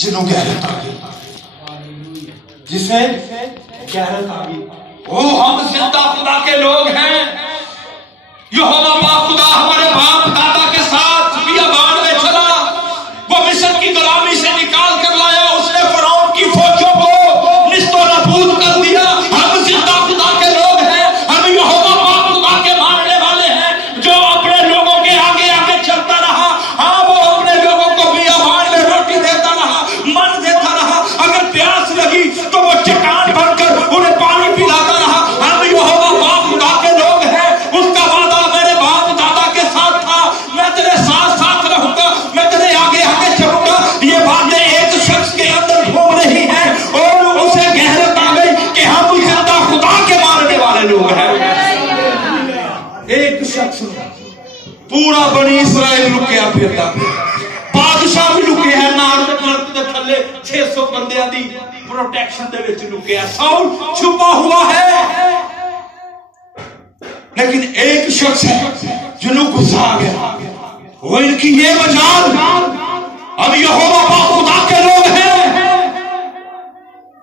جنہوں غیرت آ گئی، جسے غیرت آ گئی، وہ ہم زندہ خدا کے لوگ ہیں۔ یہوہ پاک خدا ہمارے باپ دادا کے ساتھ بیابان میں چلا، وہ مصر کی غلامی سے نکال کر لایا، اس نے فرعون کی فوجوں کو نیست و نابود کر دیا۔ ہم زندہ خدا کے لوگ ہیں، ہم یہوہ پاک خدا کے ماننے والے ہیں جو اپنے لوگوں کے آگے آگے چلتا رہا۔ ہاں، وہ اپنے لوگوں کو بیابان میں روٹی دیتا رہا، من دیتا رہا، اگر پیاس لگی تو وہ چٹان بن کر انہیں پانی پلاتا رہا۔ ہم یہوہ پاک خدا کے لوگ ہیں، اس کا وعدہ میرے باپ دادا کے ساتھ تھا، میں تیرے ساتھ ساتھ رہوں گا، میں تیرے آگے آگے چلوں گا۔ یہ باتیں ایک شخص کے اندر گھوم رہی ہیں اور اسے غیرت آ گئی کہ ہم زندہ خدا کے ماننے والے لوگ ہیں۔ ایک شخص پورا بنی اسرائیل لکیا پھرتا، بادشاہ بھی لکے ہیں، نال دے تھلے 600 بندیاں دی پروٹیکشن دے وچ لکے ہیں، ساؤل چھپا ہوا ہے، لیکن ایک شخص ہے جنہوں غصہ آ گیا، وہ ان کی یہ مجال، اب یہوہ پاک خدا کے لوگ ہیں،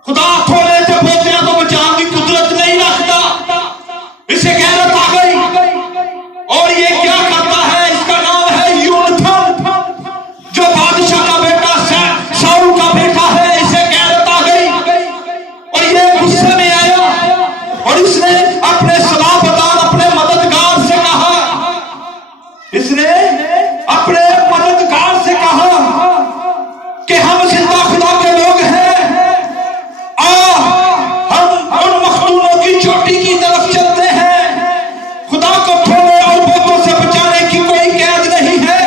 خدا تھوڑے سے پوچھے تو بچان کی قدرت نہیں رکھتا، اسے غیرت آ گئی اور یہ کیا کرتا ہے؟ اس کا نام ہے یونتھن، جو بادشاہ کا بیٹا ساؤل کا بیٹا ہے، اسے غیرت آ گئی اور یہ غصے میں آیا اور اس نے اپنے صلاح بدار اپنے مددگار سے کہا، اس نے اپنے مددگار سے کہا کہ ہم زندہ خدا کے لوگ ہیں، ہم ان مختونوں کی چوٹی کی طرف چلتے ہیں، خدا کو تھوڑے اور بہتوں سے بچانے کی کوئی قید نہیں ہے۔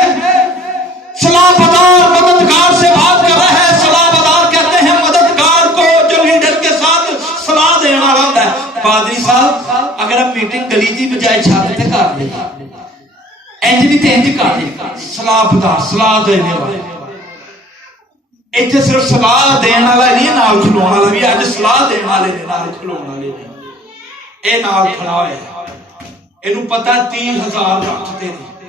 صلاح بدار مددگار سے بات کر رہا ہے، صلاح بدار کہتے ہیں مددگار کو جو لیڈر کے ساتھ صلاح دینا ہوتا ہے۔ پادری صاحب اگر ہم میٹنگ گلیجی بجائے چھاتے تھے کر لیں، انج بھی تے انج کر لیں، صلاح بدار صلاح دینے والے، ایتھے صرف صلاح دینے والا نہیں، نال کھلونے والا بھی، اج صلاح دینے والے نے نال کھلونے والے نے، اے نال کھڑا ہوا ہے، اینوں پتہ 30,000 رکھتے نے،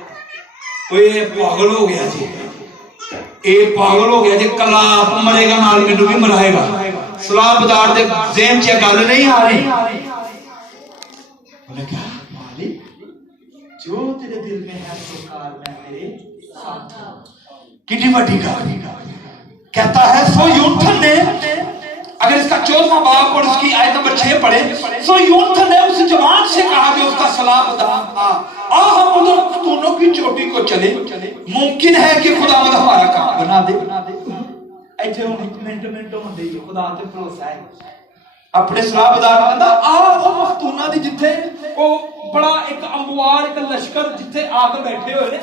کوئی پاگل ہو گیا جی، اے پاگل ہو گیا جی، کلا آپ مرے گا نال مینوں بھی مرائے گا۔ صلاح بدار دے ذہن چ گل نہیں آ رہی، انہیں کہا مالک جو تیرے دل میں ہے سرکار میں تیرے ساتھ ہوں۔ کتنی بڑی گل کہتا ہے، سو یونتھن نے، اگر اس کا 14واں باب اور اس کی آیت نمبر 6 پڑھے، سو یونتھن نے اس جوان سے کہا جو اس کا صلاح بدار تھا، ہم ادھر خطونوں کی چوٹی کو چلے، ممکن ہے کہ خداوند ہمارا کام بنا دے۔ ایتھے منٹ ہوندے ہی خدا تے بھروسہ ہے، اپنے صلاح بدار کہندا وہ مختونہ دی جتھے وہ بڑا ایک اموار ایک لشکر جتھے آ کے بیٹھے ہوئے نے،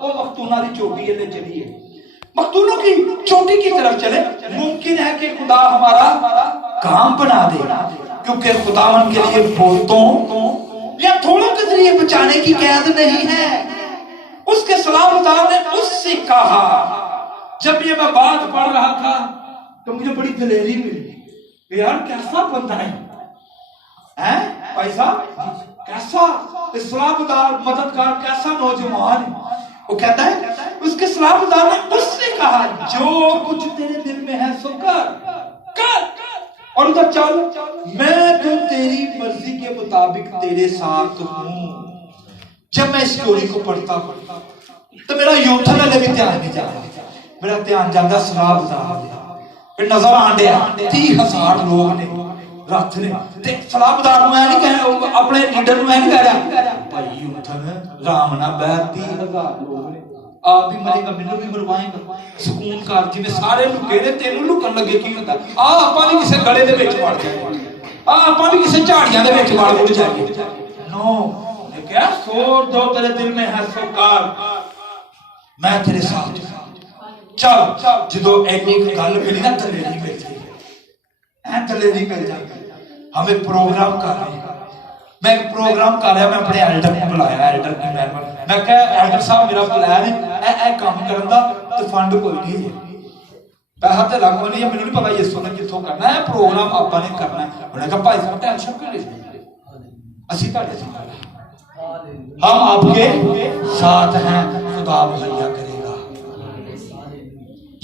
وہ مختونہ دی چوٹی ہے چلیے، مختونوں کی چوٹی کی طرف چلے، ممکن ہے کہ خدا ہمارا کام بنا دے، کیونکہ خداوند کے لیے بہتوں یا تھوڑوں کے ذریعے بچانے کی قید نہیں ہے۔ اس کے صلاح بدار نے اس سے کہا، جب یہ میں بات پڑھ رہا تھا تو مجھے بڑی دلیری ملی، یار کیسا بندہ ہے بھائی صاحب، کیسا صلاح بدار مددگار، کیسا نوجوان ہے۔ وہ کہتا ہے اس کے صلاح بدار نے اس سے کہا، جو کچھ تیرے دل میں ہے سو کر اور ادھر چل، میں تو تیری مرضی کے مطابق تیرے ساتھ ہوں۔ جب میں اس اسٹوری کو پڑھتا ہوں تو میرا یونتھن علیہ بھی دھیان نہیں جاتا، میرا دھیان جاتا صلاح بدار دے، پھر نظر آندے 30,000 لوگ نے رات نے، تے صلاح بدار نو نہیں کہہ، اپنے لیڈر نو نہیں کہہ رہا بھائی یونتھن رام نہ بیٹھ، 30,000 لوگ نے، آپ بھی مرے گا مینوں بھی مروائیں گا، سکون کر جی میں سارے لکے نے تینوں لکن لگے کی ہوندا، آپاں بھی کسے گڑے دے وچ وڑ جائے، آپاں بھی کسے جھاڑیاں دے وچ وڑ جائے، نو نے کہا سوڑ دو تیرے دل میں ہے سو کر، میں تیرے ساتھ چل۔ جدو ایک گل ملی نا دلیری مل جائے، دلیری مل جائے، ہم ایک پروگرام کر رہے ہیں، میں ایک پروگرام کر رہا، میں اپنے ایلڈر کو بلایا، ایلڈر کی میں کہا ایلڈر صاحب میرا پلان ہے اے کام کرن دا تے فنڈ کوئی نہیں ہے، پیسہ تے لگ نہیں ہے، مینوں نہیں پتا یہ سونا کتھوں کرنا ہے، پروگرام آپا نے کرنا ہے۔ انہوں نے کہا بھائی صاحب ٹینشن کیوں لیتے، اسی تہاڈے ساتھ، ہم آپ کے ساتھ ہیں، خدا مہیا کرے گا۔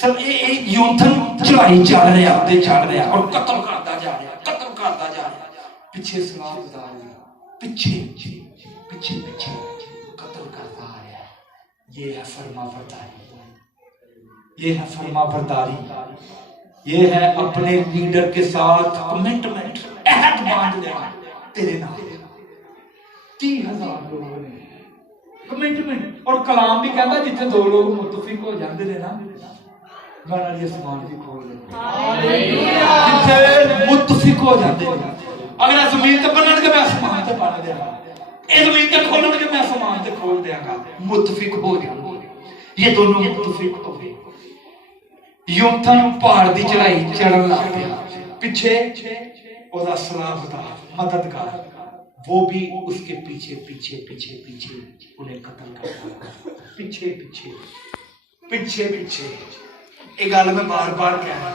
سب یونتھن چڑھائی چڑھ رہا اور قتل کرتا جا رہا پیچھے سلام بتا رہا پیچھے قتل کرتا آ رہا ہے. یہ ہے فرما برداری, یہ ہے اپنے لیڈر کے ساتھ کمٹمنٹ, عہد باندھ لینا. تیرے نام 30,000 لوگوں نے کمٹمنٹ, اور کلام بھی کہتا جتنے 2 لوگ متفق ہو جاندے نے نا گانا علی اسمان بھی کھول دے جتنے متفق ہو جاندے نے. اگر زمین تے بنن کے میں اسمان تے بن دیا گا, اے زمین تے کھولن کے میں اسمان تے کھول دیا گا. متفق ہو جاندے, یہ دونوں متفق ہو گئے. یونتھن پہاڑ دی چڑھائی چڑھن لگ پیا, پیچھے او دا سلاحدار مددگار وہ بھی اس کے پیچھے انہیں قتل کرتا. پیچھے یہ گل میں بار بار کہہ رہا,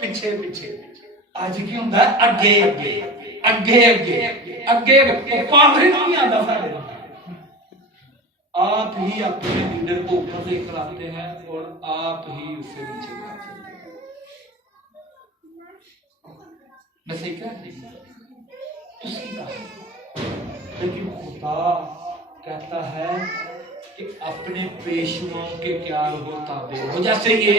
پیچھے آج کی ہوں اگے پاگل نہیں آتا سارے. آپ ہی اپنے لیڈر کو اوپر لے کر آتے ہیں اور آپ ہی اسے نیچے لاتے ہیں. میں صحیح کہہ رہی ہوں, لیکن خدا کہتا ہے کہ اپنے پیشواؤں کے کیا رہو تابع ہو. جیسے یہ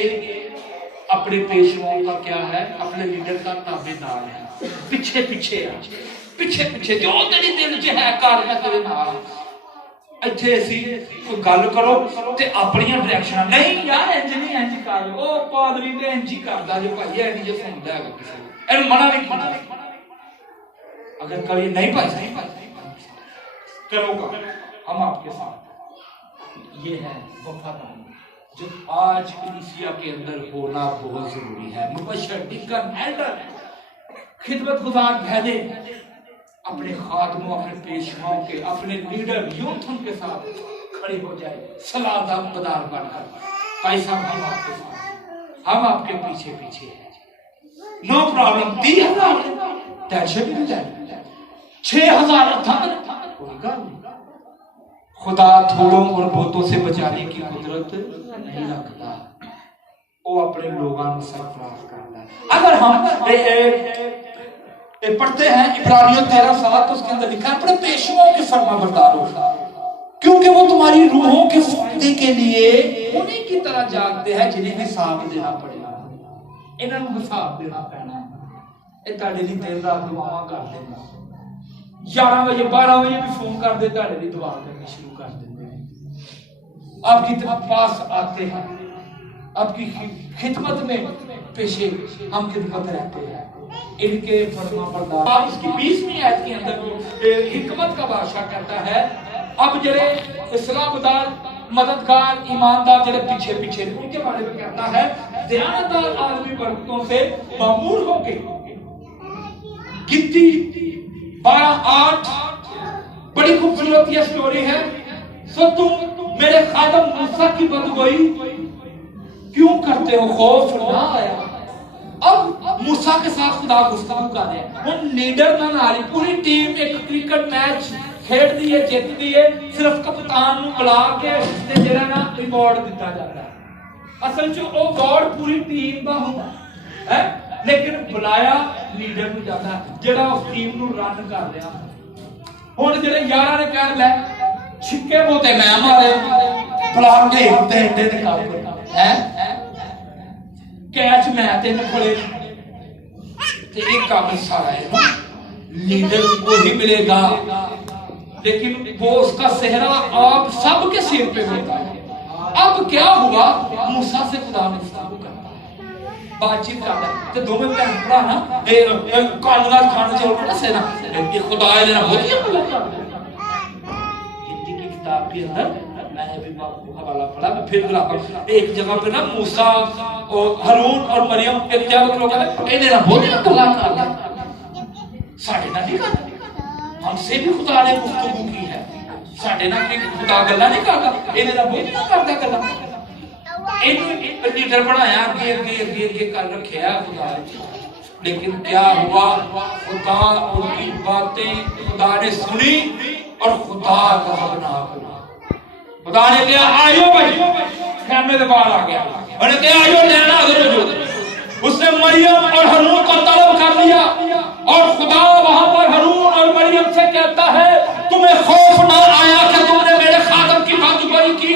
اپنے پیشواؤں کا کیا ہے, اپنے لیڈر کا تابع دار ہے. پیچھے جو تیری دل چ ہے کر میں تیرے نال. اتھے اسی کوئی گل کرو تے اپنی ڈائریکشن نہیں یار انج کر, او پادری تے انج کردا جو بھائی اے نہیں جو سندا ہے کسی اینو منع نہیں کیتا. اگر کبھی نہیں بھائی کرو گا ہم آپ کے ساتھ. یہ ہے وفاداری جو آج کلیسیا کے اندر ہونا بہت ضروری ہے. مبشر, ڈیکن, ایلڈر, خدمت گزار بھیدے اپنے خادموں, اپنے پیشواؤں کے, اپنے لیڈر یونتھن کے ساتھ کھڑے ہو جائے سلادہ بدار بن کر. بھائی صاحب ہم آپ کے ساتھ, ہم آپ کے پیچھے ہیں. No problem. 30,000 ٹینشن نہیں جائے, 6,000 کوئی گل نہیں. خدا تھوڑوں اور بہتوں سے بچانے کی قدرت نہیں رکھتا, وہ اپنے لوگوں کو سرفراز کرتا ہے. اگر ہم پڑھتے ہیں عبرانیوں 13:7 تو اس کے اندر لکھا ہے اپنے پیشواؤں کے فرما بردار ہو کیونکہ وہ تمہاری روحوں کے فائدے کے لیے انہیں کی طرح جاگتے ہیں جنہیں حساب دینا پڑے گا. انہاں نوں حساب دینا پینا ہے. اے تہاڈے دی دل رات دعاواں کر دینا, 11 بجے 12 بجے بھی فون کر دے تہاڈے دی دعا کرنی شروع کر دیتے ہیں. آپ کی پاس آتے ہیں, آپ کی خدمت میں پیشے ہم خدمت رہتے ہیں. ان کے فرما بردار. اس کی 20ویں آیت کے اندر حکمت کا بادشاہ کہتا ہے اب جڑے اصلاح دار, مددگار, ایماندار جڑے پیچھے ان کے بارے میں کہتا ہے دیانتدار آدمی برکتوں سے معمور ہو کے. گنتی 12:8 بڑی خوبصورت یہ سٹوری ہے. سو تم میرے خادم موسیٰ کی بدگوئی کیوں کرتے ہو, خوف نہ آیا. اب موسیٰ کے ساتھ خدا گفتگو کر رہے ہیں. ان لیڈر نہ ناری پوری ٹیم ایک کرکٹ میچ کھیل دیئے, جیت دیئے, صرف کپتان نو بلا کے تے جڑا نا ریوارڈ دتا جاتا ہے. اصل جو او گاڈ پوری ٹیم دا ہوندا ہے, لیکن بلایا لیڈر نو جاتا ہے جڑا اس ٹیم نو رن کر رہا. ہن جڑے یاراں نے کہہ لے چھکے بوتے میں مارے بلا کے تے کام ہے کیچ میں تے کھڑے تے ایک کام سارا ہے لیڈر کو ہی ملے گا, لیکن وہ اس کا صحرا آپ سب کے سر پہ ہوتا ہے. اب کیا ہوا, موسیٰ سے خدا نے گفتگو کرتا ہے, بات چیت کرتا ہے. تے دونوں بہن بھرا نا کالنا کھانا چاہیے نا سے نا یہ خدا ہے نا بہت ہی ہندی کی کتاب کے اندر میں نے بھی حوالہ پڑھا. میں پھر بلا ایک جگہ پہ نا موسیٰ اور ہارون اور مریم ایک جگہ لوگ کہتے ہیں انہیں نا بہت ہی گلا کرتا ساڑھے نہ نہیں کرتا. ہم سے بھی خدا نے گفتگو کی ہے, ساڑھے نہ کہ خدا گلا نہیں کرتا, انہیں نہ بہت نہیں کرتا گلا. انہیں لیڈر بنایا اگے کر رکھے ہے خدا نے. لیکن کیا ہوا, خدا ان کی باتیں خدا نے سنی اور خدا غضبناک ہوا. خدا نے کہا آئیو بھائی خیمے دے باہر آ گیا, انہوں نے کہا آئیو لینا حاضر ہو جو. اس نے مریم اور ہارون کو طلب کر لیا اور خدا وہاں پر ہارون اور مریم سے کہتا ہے تمہیں خوف نہ آیا کہ تم نے میرے خادم کی بدگوئی کی؟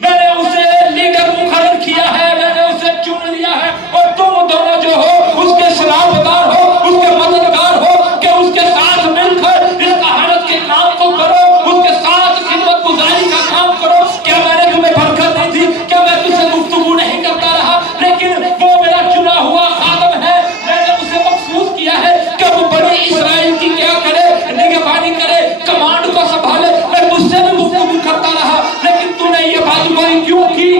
میں نے اسے لیڈر مقرر کیا ہے, میں نے اسے چن لیا ہے, اور تم دونوں جو ہو اس کے سلامدار ہو, اس کے مددگار ہو کہ اس کے ساتھ مل کر اس کہانت کے کام کو کرو, اس کے ساتھ خدمت گزاری کا کام کرو. کیا میں نے تمہیں برکت نہیں دی؟ کیا میں تجھ سے گفتگو نہیں کرتا رہا؟ لیکن وہ میرا چنا ہوا خادم ہے, میں نے اسے مخصوص کیا ہے کہ وہ بنی اسرائیل کی کیا کرے, نگہبانی کرے, کمانڈ کو سنبھالے. میں مجھ سے بھی گفتگو کرتا رہا, لیکن تو نے یہ بدگوئی کیوں کی؟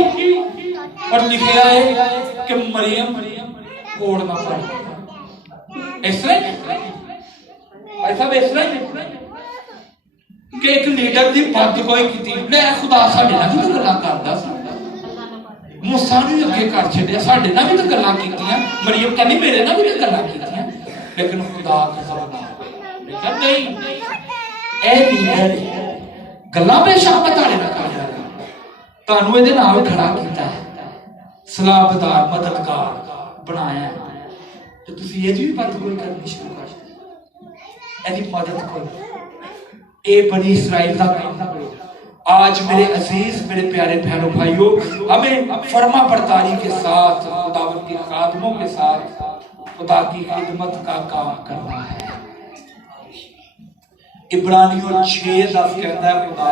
اور لکھا ہے کہ مریم اوڑنا پڑا. اس طرح ایسا کہ ایک لیڈر دی بدگوئی کی میں خدا ساڈے نال بھی گلاں کردا سی, موسیٰ نوں اگے کر چھڈیا, ساڈے نال بھی گلاں کیتیاں, مریم کہندی میرے نال بھی گلاں کیتیاں, لیکن خدا کی زبان نے کہا نہیں اے لیڈر گلاں بے شک میں تاڑے نال کر رہا, تانوں اے دے نال کھڑا کیتا ہے, سلامدار مددگار بنایا ہے, تو تسی یہ بھی بدگوئی کرنی شروع کر دی, ایدی مدد کرو. اے بنی اسرائیل کا کام کرو. آج میرے عزیز میرے پیارے بہنوں بھائیوں, ہمیں فرما برداری کے ساتھ خداوند کے خادموں کے ساتھ خدا کی خدمت کا کام کرنا ہے. عبرانیوں 6:10 کہتا ہے خدا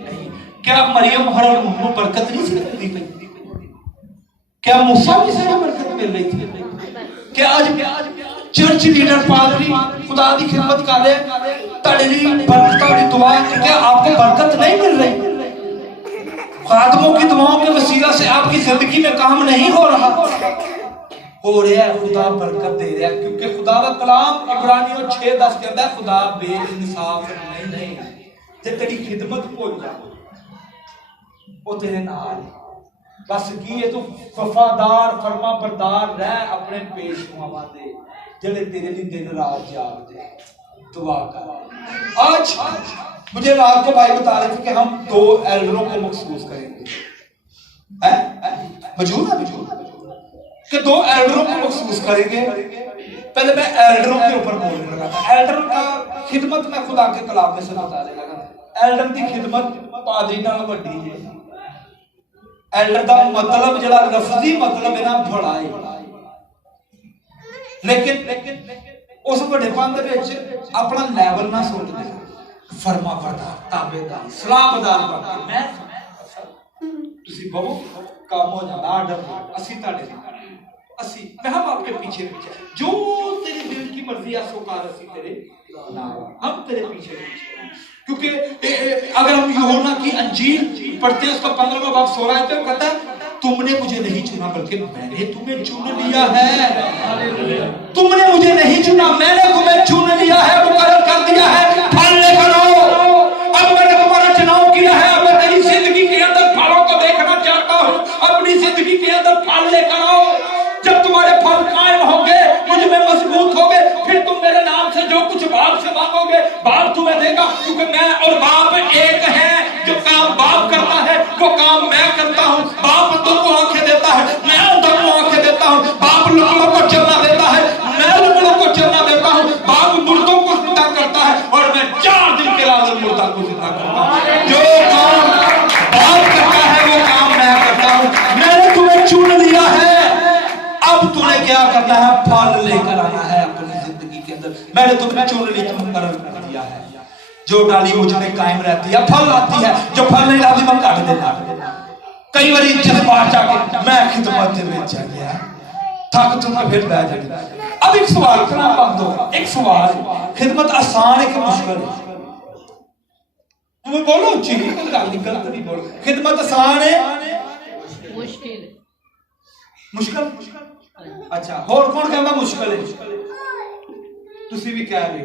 نہیں. کیا مریم ہر انہوں برکت نہیں سکتی پئی؟ کیا موسیٰ بھی سے برکت مل رہی تھی؟ کیا آج چرچ لیڈر پادری خدا دی خدمت کر رہے تاڑے لی برکتہ دی دعا, کیا آپ کو برکت نہیں مل رہی؟ خادموں کی دعاؤں کے وسیلہ سے آپ کی زندگی میں کام نہیں ہو رہا؟ ہو رہا ہے, خدا برکت دے رہا ہے, کیونکہ خدا کا کلام عبرانیوں 6:10 کہتا ہے خدا بے انصاف نہیں. جب تیری خدمت بھول جائے وہ تیرے نال, بس کی ہے تو وفادار فرما بردار رہ اپنے پیشواں دے جڑے تیرے لیے دن رات جاگ دے. دعا کر. آج مجھے رات کو بھائی بتا رہے تھے کہ ہم 2 ایلڈروں کو مخصوص کریں گے, موجود ہے کہ 2 ایلڈروں کو مخصوص کریں گے. پہلے میں ایلڈروں کے اوپر بولنے لگا تھا. ایلڈر کا خدمت میں خدا کے کلام میں سے بتانے لگا تھا. ایلڈر کی خدمت پادری نال وڈی ہے. ایلڈر دا مطلب جڑا لفظی مطلب ہے نا بڑا ہے, لیکن اس بڑے پن دے وچ اپنا لیول نہ سوچ دے. فرما بردار, تابعدار, سلامدار بن میں تسی بہو کام ہو جانا آرڈر اسی تاڑے اسی میں ہم آپ کے پیچھے جو تیرے دل کی مرضی ہے سو کار اسی تیرے ہم تیرے پیچھے کیونکہ اگر ہم یوحنا کی انجیل پڑھتے ہیں اس کا 15واں باب 16 آیت میں کہتا ہے تم نے مجھے نہیں چنا بلکہ میں نے تمہیں چن لیا ہے. تم نے مجھے نہیں چنا, میں نے تمہیں چن لیا ہے, مقرر کر دیا ہے, پھل لے کر آؤ. اب میں نے تمہارا چناؤ کیا ہے, اب میں تیری زندگی کے اندر پھلوں کو دیکھنا چاہتا ہوں. اپنی زندگی کے اندر پھل لے کر آؤ. جب تمہارے پھل قائم ہوں گے, مجھ میں مضبوط ہو گے, پھر تم میرے نام سے جو کچھ باپ سے مانگو گے باپ تمہیں دے گا, کیونکہ میں اور باپ ایک ہیں. جو کام باپ کرتا ہے وہ کام میں کرتا ہوں. باپ اندھوں کو آنکھیں دیتا ہے, میں اندھوں کو آنکھیں دیتا ہوں. باپ لنگڑوں کو چلنا دیتا ہے, میں لنگڑوں کو چلنا دیتا ہوں. باپ مردوں کو زندہ کرتا ہے اور میں 4 دن کے بعد مردہ کو زندہ کرتا ہوں. جو کام باپ کرتا ہے وہ کام میں کرتا ہوں. میں نے تمہیں چن لیا ہے, اب تمہیں کیا کرنا ہے, پھل لے کر آنا ہے اپنی زندگی کے اندر. میں نے تمہیں چن لیا, مقرر کر دیا ہے. جو ڈالی مجھ میں قائم رہتی ہے پھل آتی ہے, جو پھل نہیں لاتی میں کاٹ دیتا. کئی باری جذبات جا کے میں خدمت میں چل گیا تھک تم کے پھر بیٹھ جائے. اب ایک سوال کرنا بند ہو, ایک سوال, خدمت آسان ہے کہ مشکل ہے؟ تمہیں بولو اچھی نہیں, غلط نہیں بولو. خدمت آسان ہے مشکل؟ مشکل. اچھا اور کون کہتا مشکل ہے؟ تسی بھی کہہ رہے,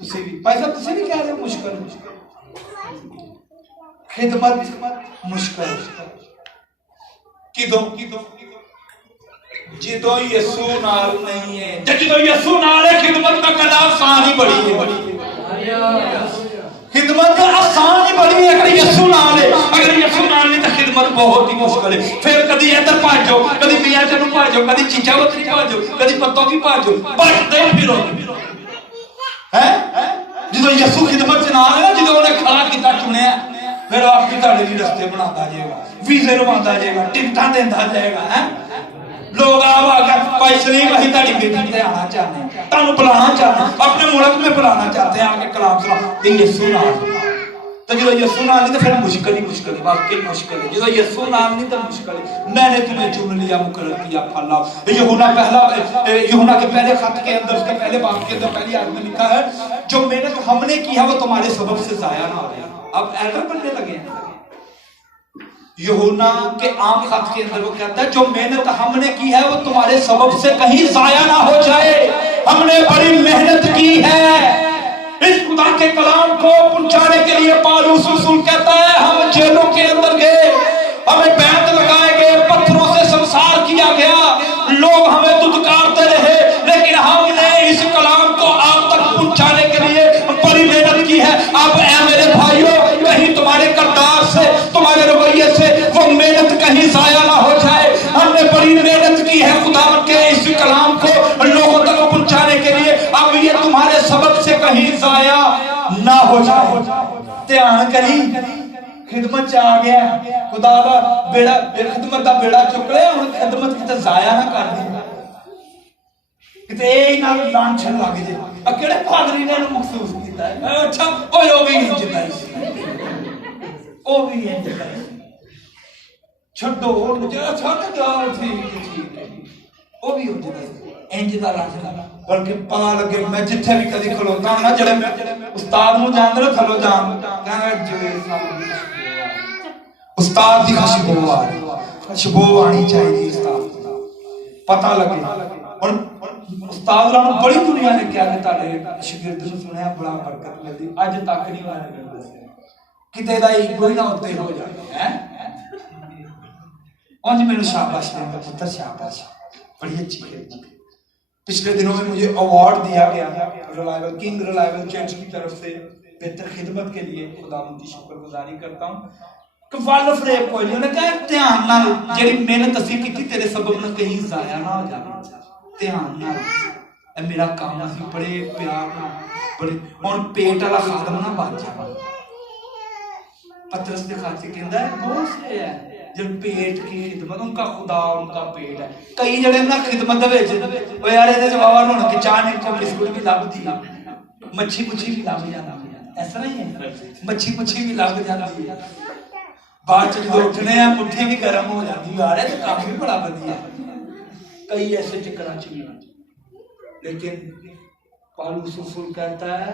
تسی بھی بھائی صاحب تسی بھی کہہ رہے مشکل. خدمت مشکل کدوں جدوں یسوع نال نہیں ہے. جدوں یسوع نال ہے خدمت میں کدا آسان ہی بڑی ہے. خدمت خدمت آسان ہی بڑی ہے اگر یسو نال ہے اگر یسو نال نہیں تو خدمت بہت ہی مشکل ہے پھر کدی ادھر بھاجو کدی میاں جنوں بھاجو کدی چیچا وتری بھاجو کدی پتوں کی بھاجو بھجدے پھرو ہے جدو یسو خدمت چ نال ہے نا جدو انہیں کھڑا کیتا چنیا پھر آپ کی تہاڈے لیے رستے بناتا جائے گا ویزے لواتا جائے گا ٹکٹاں دیندا جائے گا ہے لوگ آ کے بھائی سلیم اسی تہاڈی بیٹی تے آنا چاہتے ہیں تانوں بلانا چاہتے ہیں اپنے ملک میں بلانا چاہتے ہیں آ کے کلام سنا تے یسوع نال تو جدو یسوع نال نہیں تو پھر مشکل ہی مشکل ہے واقعی مشکل ہے جدو یسوع نال نہیں تو مشکل ہے میں نے تمہیں چن لیا مقرر کیا پھلا یوحنا کے پہلے خط کے اندر اس کے پہلے باب کے اندر پہلی آیت میں لکھا ہے جو محنت ہم نے کی ہے وہ تمہارے سبب سے ضائع نہ ہو جائے اب ایڈر بننے لگے ہیں یوحنا کے عام خط کے اندر وہ کہتا ہے جو محنت ہم نے کی ہے وہ تمہارے سبب سے کہیں ضائع نہ ہو جائے ہم نے بڑی محنت کی ہے اس خدا کے کلام کو پہنچانے کے لیے پالوس رسول کہتا ہے ہم جیلوں کے اندر گئے ہمیں بیعت لگائے گئے پتھروں سے سنسار کیا گیا لوگ ہمیں دھتکارتے رہے لیکن ہم نے اس کلام کو آپ تک پہنچانے کے لیے بڑی محنت کی ہے اب اے میرے بھائیوں کہیں تمہارے کردار سے تمہارے رویے سے وہ محنت کہیں ضائع نہ ہو جائے ہم نے بڑی محنت کی ہے خدا کے اس کلام کو لوگوں تک پہنچانے کے لیے اب یہ تمہارے سبب سے کہیں ضائع نہ ہو جائے دھیان کریں خدمت آ گیا خدا دا بیڑا خدمت دا بیڑا چک لے اور خدمت کتے ضائع نہ کر دے کتے اے نہ لانچھن لگ جائے اکیڑے پادری نے مخصوص کیتا ہے اچھا او بھی انج کرے او بھی انج کرے چھڈو مجھے اچھا لگا ٹھیک ہے او بھی انج کرے انج دا راج بلکہ پا لگے میں جتھے بھی کدی کھلوتا ہوں نا جڑے میں استاد نو جان دے تھلو جان کہنا جو استاد دی خوشبو آ رہی خوشبو آنی چاہیے استاد پتہ لگے اور استاد لانو بڑی دنیا نے کیا کہ تاڑے شاگرد نو سنیا بڑا برکت ملدی اج تک نہیں ہویا کتے دا ایگو ہی نہ ہوتے ہو جائے ہیں اونج مینوں شاباش دے پتر شاباش بڑی اچھی ہے پچھلے دنوں میں مجھے ایوارڈ دیا گیا ریلائبل کنگ ریلائبل چرچ کی طرف سے بہتر خدمت کے لیے خداوند کی شکر گزاری کرتا ہوں کہ والو فریب کوئی نہیں انہوں نے کہا دھیان نال جڑی محنت اسی کی تیرے سبب نہ کہیں ضائع نہ ہو جائے دھیان نال اے میرا کام اسی بڑے پیار نال بڑے ہن پیٹ والا خادم نہ بن جائے پترس دے خاطر کہندا ہے بہت سے ہے جب پیٹ کی خدمت ان کا خدا ان کا پیٹ ہے کئی جڑے نا خدمت دے وچ او یار اے جواب ہن کہ چاہ نہیں کو بسکٹ بھی لب دی مچھی مچھی بھی لب جاندی ایسا نہیں ہے مچھی مچھی بھی لب جاندی ہے بعد چ جو اٹھنے ہیں مٹھی بھی گرم ہو جاتی یار اے کام بھی بڑا ودیا کئی ایسے چکراں چ لیکن پالوس رسول کہتا ہے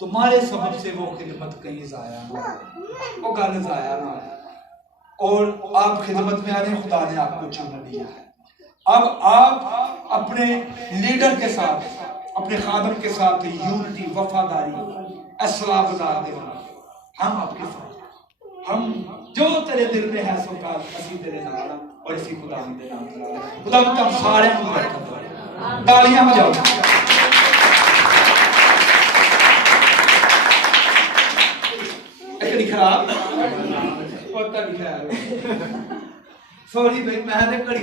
تمہارے سبب سے وہ خدمت کہیں ضائع نہ ہو وہ گل ضائع نہ ہو اور آپ خدمت میں آ رہے ہیں خدا نے آپ کو چن لیا ہے اب آپ اپنے لیڈر کے ساتھ اپنے خادم کے ساتھ یونٹی وفاداری اصلاح گزار دے ہم آپ کے ساتھ ہم جو تیرے دل میں ہے سو کا اسی تیرے نال اور اسی خدا دے نام خدا ہم سارے کو برکت دے تالیاں بجاؤ ایک خراب پتہ نہیں ہے سوری بھائی میں نے کڑی